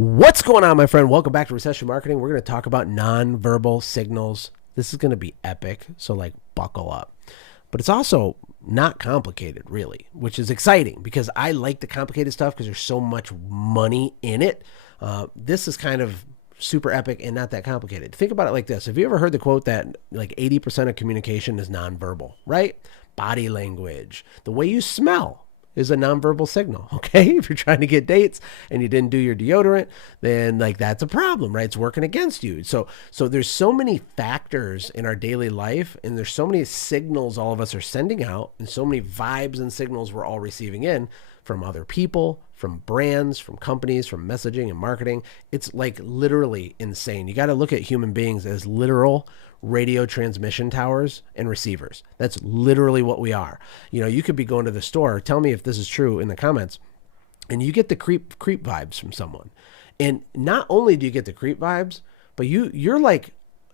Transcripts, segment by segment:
What's going on, my friend? Welcome back to Recession Marketing. We're going to talk about nonverbal signals. This is going to be epic, so buckle up. But it's also not complicated, really, which is exciting because I like the complicated stuff because there's so much money in it. This is kind of super epic and not that complicated. Think about it like this. Have you ever heard the quote that 80% of communication is nonverbal, right? Body language, the way you smell is a nonverbal signal, okay? If you're trying to get dates and you didn't do your deodorant, then that's a problem, right? It's working against you. So there's so many factors in our daily life, and there's so many signals all of us are sending out, and so many vibes and signals we're all receiving in from other people, from brands, from companies, from messaging and marketing. It's literally insane. You got to look at human beings as literal radio transmission towers and receivers. That's literally what we are. You could be going to the store. Tell me if this is true in the comments. And you get the creep vibes from someone. And not only do you get the creep vibes, but you're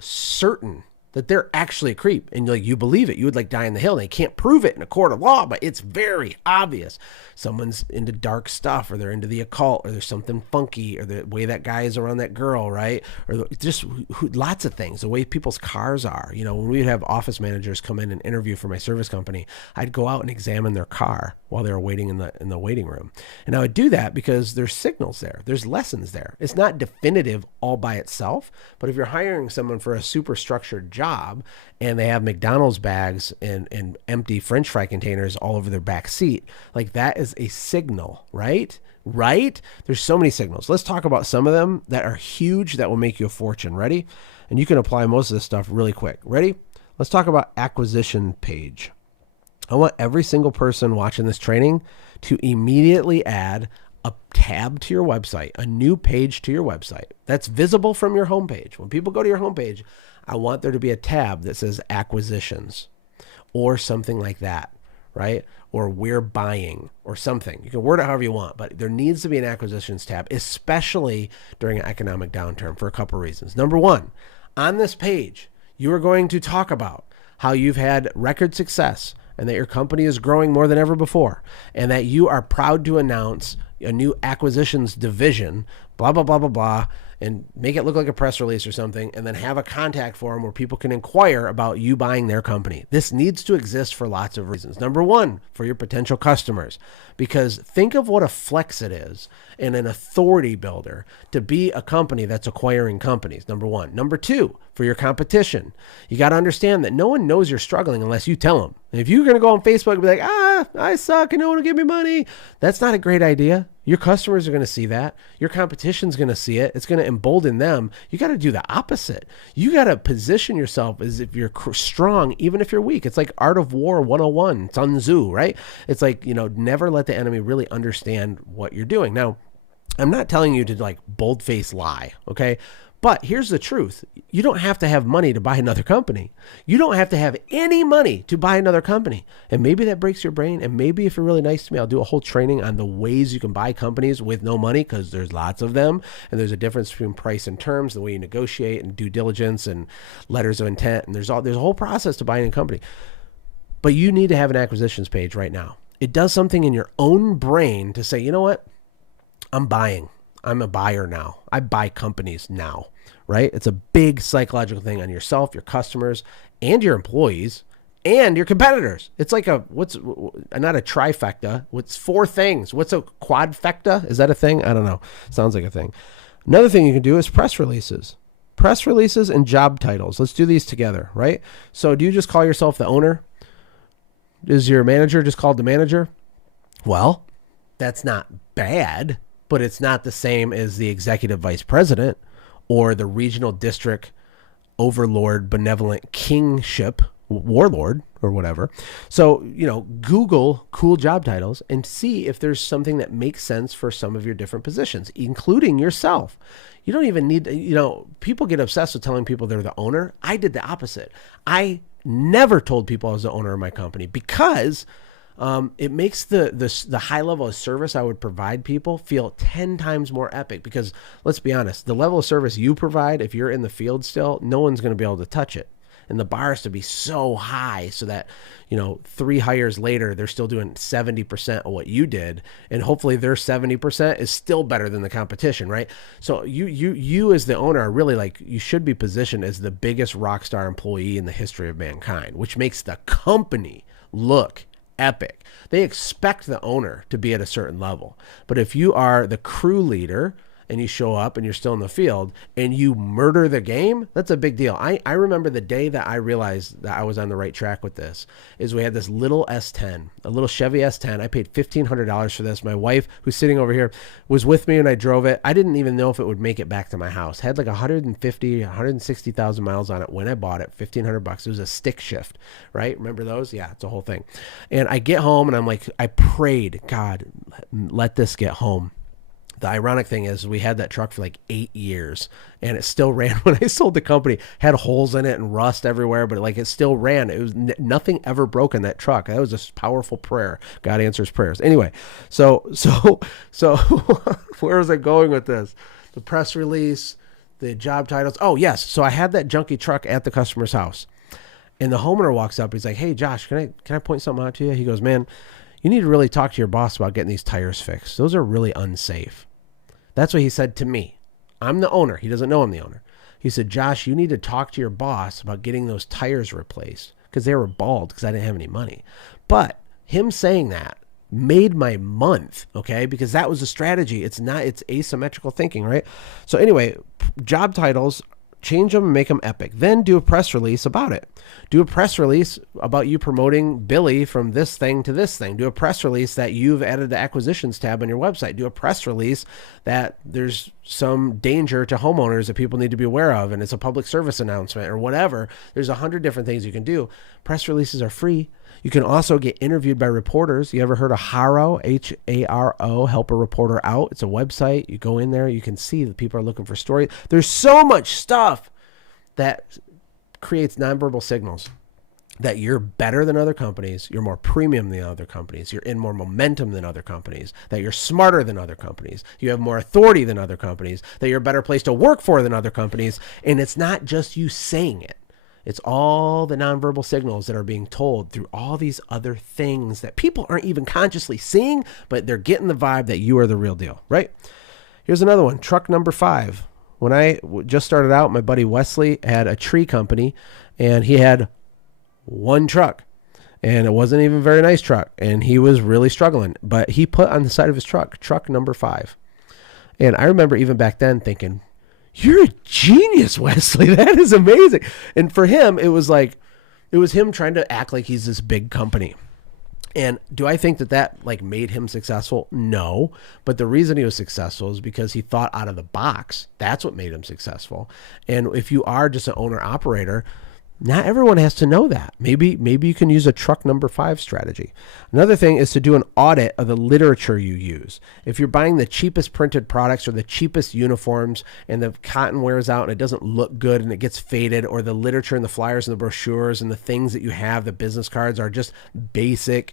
certain that they're actually a creep, and you believe it. You would die on the hill. And they can't prove it in a court of law, but it's very obvious. Someone's into dark stuff, or they're into the occult, or there's something funky, or the way that guy is around that girl, right? Or just lots of things. The way people's cars are. When we would have office managers come in and interview for my service company, I'd go out and examine their car while they were waiting in the waiting room, and I would do that because there's signals there. There's lessons there. It's not definitive all by itself, but if you're hiring someone for a super structured job, and they have McDonald's bags and empty French fry containers all over their back seat, that is a signal, right? Right? There's so many signals. Let's talk about some of them that are huge that will make you a fortune. Ready? And you can apply most of this stuff really quick. Ready? Let's talk about acquisition page. I want every single person watching this training to immediately add a tab to your website, a new page to your website that's visible from your homepage. When people go to your homepage, I want there to be a tab that says acquisitions or something like that, right? Or we're buying or something. You can word it however you want, but there needs to be an acquisitions tab, especially during an economic downturn, for a couple of reasons. Number one, on this page, you are going to talk about how you've had record success and that your company is growing more than ever before, and that you are proud to announce a new acquisitions division, blah, blah, blah, blah, blah, and make it look like a press release or something, and then have a contact form where people can inquire about you buying their company. This needs to exist for lots of reasons. Number one, for your potential customers, because think of what a flex it is and an authority builder to be a company that's acquiring companies, number one. Number two, for your competition. You got to understand that no one knows you're struggling unless you tell them. And if you're going to go on Facebook and be like, I suck and no one will give me money, that's not a great idea. Your customers are going to see that. Your competition's going to see it. It's going to embolden them. You got to do the opposite. You got to position yourself as if you're strong, even if you're weak. It's like Art of War 101, Sun Tzu, right? It's never let the enemy really understand what you're doing. Now, I'm not telling you to bold-faced lie, okay? But here's the truth. You don't have to have money to buy another company. You don't have to have any money to buy another company. And maybe that breaks your brain. And maybe if you're really nice to me, I'll do a whole training on the ways you can buy companies with no money, because there's lots of them. And there's a difference between price and terms, the way you negotiate and due diligence and letters of intent. And there's a whole process to buying a company. But you need to have an acquisitions page right now. It does something in your own brain to say, you know what? I'm buying. I'm a buyer now. I buy companies now, right? It's a big psychological thing on yourself, your customers, and your employees, and your competitors. It's like not a trifecta. What's four things? What's a quadfecta? Is that a thing? I don't know. Sounds like a thing. Another thing you can do is press releases. Press releases and job titles. Let's do these together, right? So do you just call yourself the owner? Is your manager just called the manager? Well, that's not bad, but it's not the same as the executive vice president or the regional district overlord, benevolent kingship, warlord, or whatever. So, Google cool job titles and see if there's something that makes sense for some of your different positions, including yourself. You don't even need, people get obsessed with telling people they're the owner. I did the opposite. I never told people I was the owner of my company because it makes the high level of service I would provide people feel 10 times more epic, because let's be honest, the level of service you provide, if you're in the field still, no one's going to be able to touch it. And the bar is to be so high so that, 3 hires later, they're still doing 70% of what you did. And hopefully their 70% is still better than the competition, right? So you as the owner are really like, you should be positioned as the biggest rock star employee in the history of mankind, which makes the company look epic. They expect the owner to be at a certain level. But if you are the crew leader and you show up and you're still in the field and you murder the game, that's a big deal. I remember the day that I realized that I was on the right track with this is we had this little S10, a little Chevy S10. I paid $1,500 for this. My wife, who's sitting over here, was with me and I drove it. I didn't even know if it would make it back to my house. Had like 160,000 miles on it when I bought it, $1,500. It was a stick shift, right? Remember those? Yeah, it's a whole thing. And I get home and I'm like, I prayed, God, let this get home. The ironic thing is we had that truck for like 8 years and it still ran when I sold the company. Had holes in it and rust everywhere, but like it still ran. It was nothing ever broke in that truck. That was a powerful prayer. God answers prayers. Anyway, so where was I going with this? The press release, the job titles. Oh, yes. So I had that junky truck at the customer's house and the homeowner walks up. He's like, hey, Josh, can I point something out to you? He goes, man, you need to really talk to your boss about getting these tires fixed. Those are really unsafe. That's what he said to me. I'm the owner. He doesn't know I'm the owner. He said, Josh, you need to talk to your boss about getting those tires replaced because they were bald because I didn't have any money. But him saying that made my month, okay? Because that was a strategy. It's asymmetrical thinking, right? So anyway, job titles, change them and make them epic. Then do a press release about it. Do a press release about you promoting Billy from this thing to this thing. Do a press release that you've added the acquisitions tab on your website. Do a press release that there's some danger to homeowners that people need to be aware of and it's a public service announcement or whatever. There's 100 different things you can do. Press releases are free. You can also get interviewed by reporters. You ever heard of HARO, H-A-R-O, Help a Reporter Out? It's a website. You go in there, you can see that people are looking for stories. There's so much stuff that creates nonverbal signals that you're better than other companies, you're more premium than other companies, you're in more momentum than other companies, that you're smarter than other companies, you have more authority than other companies, that you're a better place to work for than other companies. And it's not just you saying it. It's all the nonverbal signals that are being told through all these other things that people aren't even consciously seeing, but they're getting the vibe that you are the real deal, right? Here's another one, truck number 5. When I just started out, my buddy Wesley had a tree company and he had one truck and it wasn't even a very nice truck and he was really struggling, but he put on the side of his truck number 5. And I remember even back then thinking, you're a genius, Wesley. That is amazing. And for him, it was him trying to act like he's this big company. And do I think that like made him successful? No. But the reason he was successful is because he thought out of the box. That's what made him successful. And if you are just an owner operator, not everyone has to know that. Maybe you can use a truck number 5 strategy. Another thing is to do an audit of the literature you use. If you're buying the cheapest printed products or the cheapest uniforms and the cotton wears out and it doesn't look good and it gets faded, or the literature and the flyers and the brochures and the things that you have, the business cards are just basic,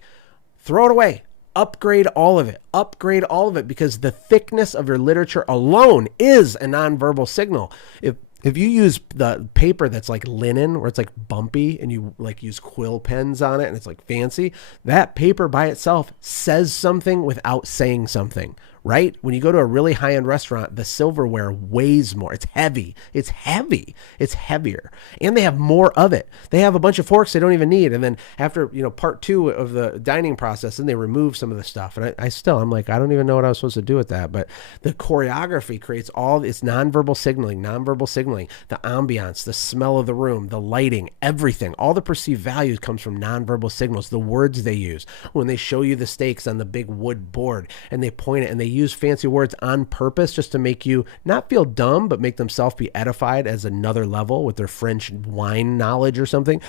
throw it away. Upgrade all of it because the thickness of your literature alone is a nonverbal signal. If you use the paper that's like linen where it's like bumpy and you like use quill pens on it and it's like fancy, that paper by itself says something without saying something, right? When you go to a really high-end restaurant, the silverware weighs more. It's heavy. It's heavier. And they have more of it. They have a bunch of forks they don't even need. And then after, part 2 of the dining process, then they remove some of the stuff. And I'm like, I don't even know what I was supposed to do with that. But the choreography creates all this nonverbal signaling, the ambiance, the smell of the room, the lighting, everything. All the perceived value comes from nonverbal signals, the words they use. When they show you the steaks on the big wood board and they point it and they use fancy words on purpose just to make you not feel dumb, but make themselves be edified as another level with their French wine knowledge or something.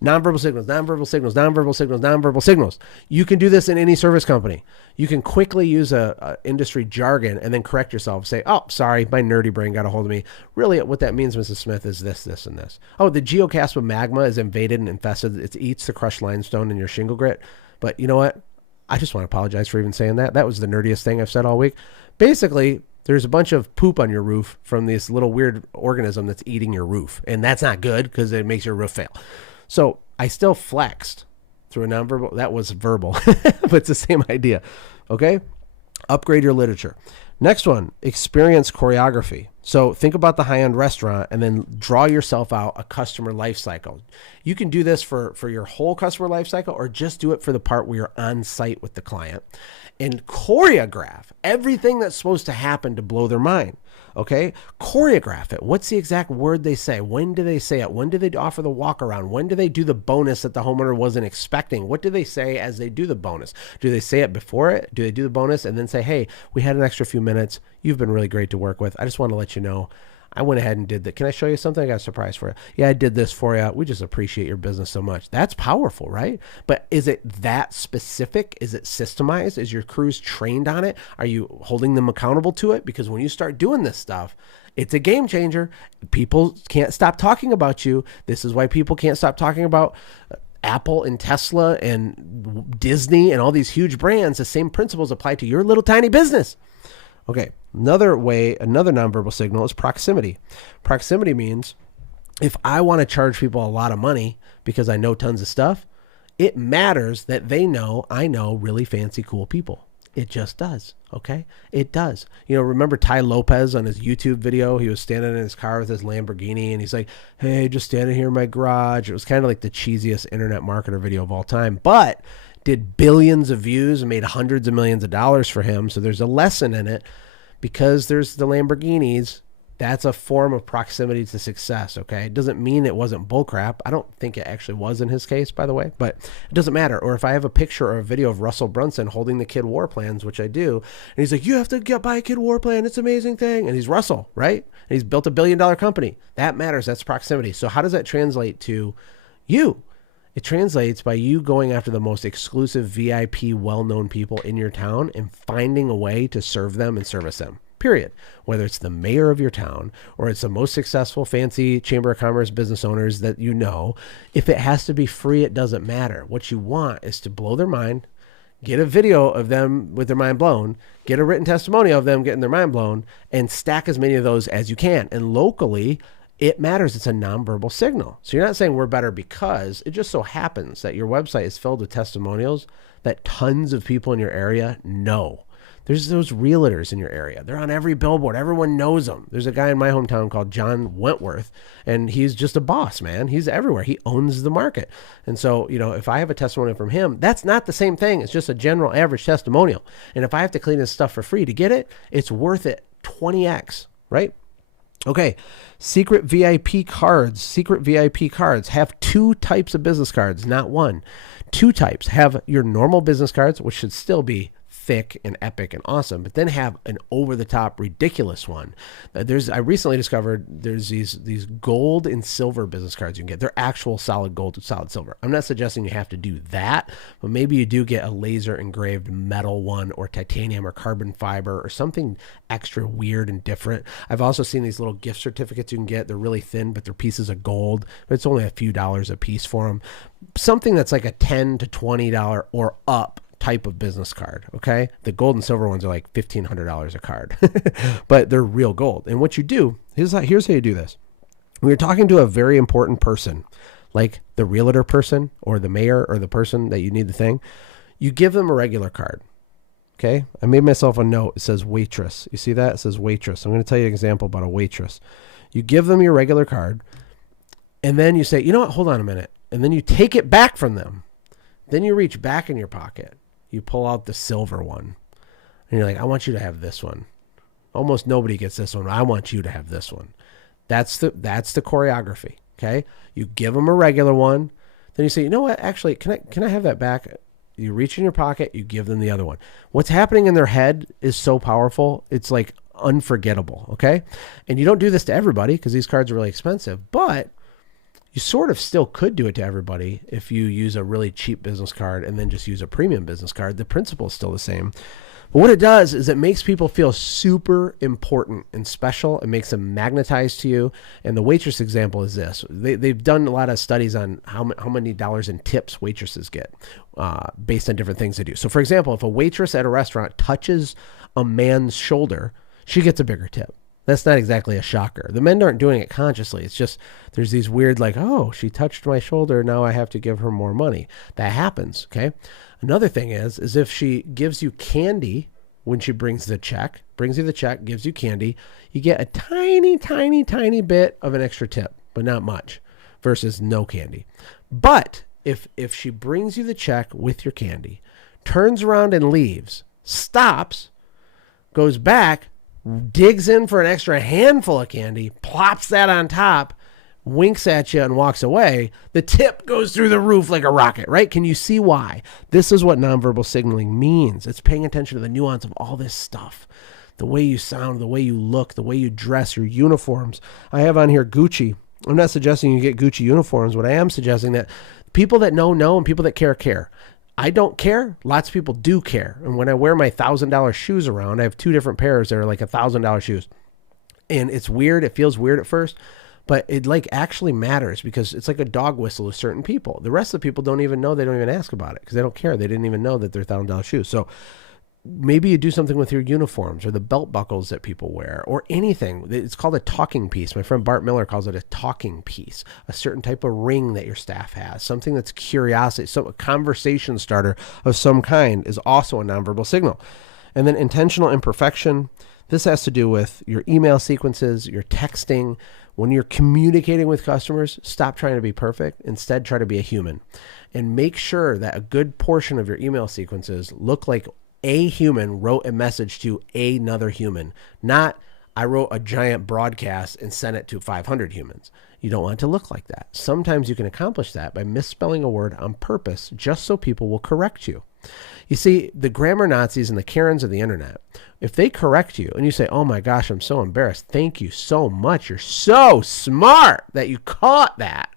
Nonverbal signals. You can do this in any service company. You can quickly use a industry jargon and then correct yourself. Say, oh, sorry, my nerdy brain got a hold of me. Really, what that means, Mrs. Smith, is this, this, and this. Oh, the geocaspa magma is invaded and infested. It eats the crushed limestone in your shingle grit. But you know what? I just want to apologize for even saying that. That was the nerdiest thing I've said all week. Basically, There's a bunch of poop on your roof from this little weird organism that's eating your roof. And that's not good because it makes your roof fail. So I still flexed through a nonverbal. That was verbal, but it's the same idea. Okay? Upgrade your literature. Next one, experience choreography. So think about the high-end restaurant and then draw yourself out a customer life cycle. You can do this for your whole customer life cycle or just do it for the part where you're on site with the client and choreograph everything that's supposed to happen to blow their mind. Okay? Choreograph it. What's the exact word they say? When do they say it? When do they offer the walk around? When do they do the bonus that the homeowner wasn't expecting? What do they say as they do the bonus? Do they say it before it? Do they do the bonus and then say, hey, we had an extra few minutes. You've been really great to work with. I just want to let you know I went ahead and did that. Can I show you something? I got a surprise for you. Yeah, I did this for you. We just appreciate your business so much. That's powerful, right? But is it that specific? Is it systemized? Is your crews trained on it? Are you holding them accountable to it? Because when you start doing this stuff, it's a game changer. People can't stop talking about you. This is why people can't stop talking about Apple and Tesla and Disney and all these huge brands. The same principles apply to your little tiny business. Okay, another nonverbal signal is proximity. Proximity means if I want to charge people a lot of money because I know tons of stuff, it matters that they know I know really fancy, cool people. It just does, okay? It does. You know, remember Ty Lopez on his YouTube video? He was standing in his car with his Lamborghini, and he's like, hey, just standing here in my garage. It was kind of like the cheesiest internet marketer video of all time, but did billions of views and made hundreds of millions of dollars for him. So there's a lesson in it because there's the Lamborghinis. That's a form of proximity to success, okay? It doesn't mean it wasn't bullcrap. I don't think it actually was in his case, by the way, but it doesn't matter. Or if I have a picture or a video of Russell Brunson holding the Kid War plans, which I do, and he's like, you have to buy a Kid War plan. It's an amazing thing. And he's Russell, right? And he's built $1 billion company. That matters. That's proximity. So how does that translate to you? It translates by you going after the most exclusive VIP, well-known people in your town and finding a way to serve them and service them, period. Whether it's the mayor of your town or it's the most successful, fancy Chamber of Commerce business owners that you know, if it has to be free, it doesn't matter. What you want is to blow their mind, get a video of them with their mind blown, get a written testimonial of them getting their mind blown, and stack as many of those as you can. And locally, it matters. It's a nonverbal signal. So you're not saying we're better because it just so happens that your website is filled with testimonials that tons of people in your area know. There's those realtors in your area. They're on every billboard. Everyone knows them. There's a guy in my hometown called John Wentworth, and he's just a boss, man. He's everywhere. He owns the market. And so, you know, if I have a testimonial from him, that's not the same thing. It's just a general average testimonial. And if I have to clean his stuff for free to get it, it's worth it 20x, right? Okay, secret VIP cards. Secret VIP cards have 2 types of business cards, not one. 2 types. Have your normal business cards, which should still be thick and epic and awesome, but then have an over-the-top ridiculous one. I recently discovered there's these gold and silver business cards you can get. They're actual solid gold and solid silver. I'm not suggesting you have to do that, but maybe you do get a laser engraved metal one or titanium or carbon fiber or something extra weird and different. I've also seen these little gift certificates you can get. They're really thin, but they're pieces of gold, but it's only a few dollars a piece for them. Something that's like a $10 to $20 or up type of business card, okay? The gold and silver ones are like $1,500 a card, but they're real gold. And what you do, here's how you do this. When you're talking to a very important person, like the realtor person or the mayor or the person that you need the thing, you give them a regular card, okay? I made myself a note. It says waitress. You see that? It says waitress. I'm going to tell you an example about a waitress. You give them your regular card, and then you say, you know what? Hold on a minute. And then you take it back from them. Then you reach back in your pocket. You pull out the silver one and you're like, I want you to have this one. Almost nobody gets this one. I want you to have this one. That's the choreography. Okay. You give them a regular one. Then you say, you know what? Actually, can I have that back? You reach in your pocket, you give them the other one. What's happening in their head is so powerful. It's like unforgettable. Okay. And you don't do this to everybody because these cards are really expensive, but you sort of still could do it to everybody if you use a really cheap business card and then just use a premium business card. The principle is still the same. But what it does is it makes people feel super important and special. It makes them magnetized to you. And the waitress example is this. They've done a lot of studies on how many dollars in tips waitresses get based on different things they do. So, for example, if a waitress at a restaurant touches a man's shoulder, she gets a bigger tip. That's not exactly a shocker. The men aren't doing it consciously. It's just there's these weird like, oh, she touched my shoulder. Now I have to give her more money. That happens. Okay. Another thing is if she gives you candy when she brings you the check, gives you candy, you get a tiny, tiny, tiny bit of an extra tip, but not much versus no candy. But if she brings you the check with your candy, turns around and leaves, stops, goes back, digs in for an extra handful of candy, plops that on top, winks at you and walks away, the tip goes through the roof like a rocket, right? Can you see why? This is what nonverbal signaling means. It's paying attention to the nuance of all this stuff. The way you sound, the way you look, the way you dress, your uniforms. I have on here Gucci. I'm not suggesting you get Gucci uniforms, but I am suggesting that people that know and people that care. I don't care. Lots of people do care. And when I wear my $1,000 shoes around, I have 2 different pairs that are like $1,000 shoes. And it's weird. It feels weird at first, but it like actually matters because it's like a dog whistle to certain people. The rest of the people don't even know. They don't even ask about it because they don't care. They didn't even know that they're $1,000 shoes. So maybe you do something with your uniforms or the belt buckles that people wear or anything. It's called a talking piece. My friend Bart Miller calls it a talking piece, a certain type of ring that your staff has, something that's curiosity. So a conversation starter of some kind is also a nonverbal signal. And then intentional imperfection. This has to do with your email sequences, your texting. When you're communicating with customers, stop trying to be perfect. Instead, try to be a human and make sure that a good portion of your email sequences look like a human wrote a message to another human, not I wrote a giant broadcast and sent it to 500 humans. You don't want it to look like that. Sometimes you can accomplish that by misspelling a word on purpose just so people will correct you. You see, the grammar Nazis and the Karens of the internet, if they correct you and you say, oh my gosh, I'm so embarrassed. Thank you so much. You're so smart that you caught that.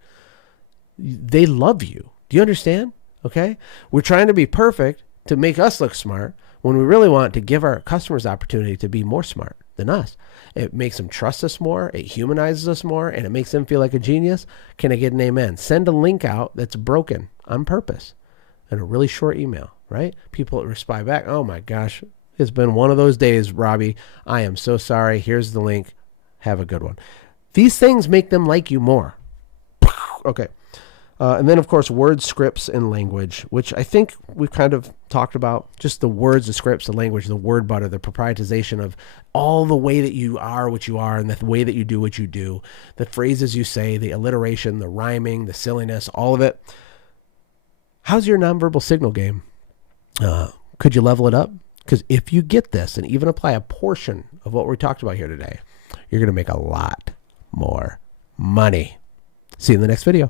They love you. Do you understand? Okay. We're trying to be perfect to make us look smart when we really want to give our customers opportunity to be more smart than us. It makes them trust us more, it humanizes us more, and it makes them feel like a genius. Can I get an amen? Send a link out that's broken on purpose in a really short email, right? People respond back, oh my gosh, it's been one of those days, Robbie. I am so sorry. Here's the link. Have a good one. These things make them like you more. Okay. And then, of course, words, scripts, and language, which I think we've kind of talked about. Just the words, the scripts, the language, the word butter, the proprietization of all the way that you are what you are and the way that you do what you do, the phrases you say, the alliteration, the rhyming, the silliness, all of it. How's your nonverbal signal game? Could you level it up? Because if you get this and even apply a portion of what we talked about here today, you're going to make a lot more money. See you in the next video.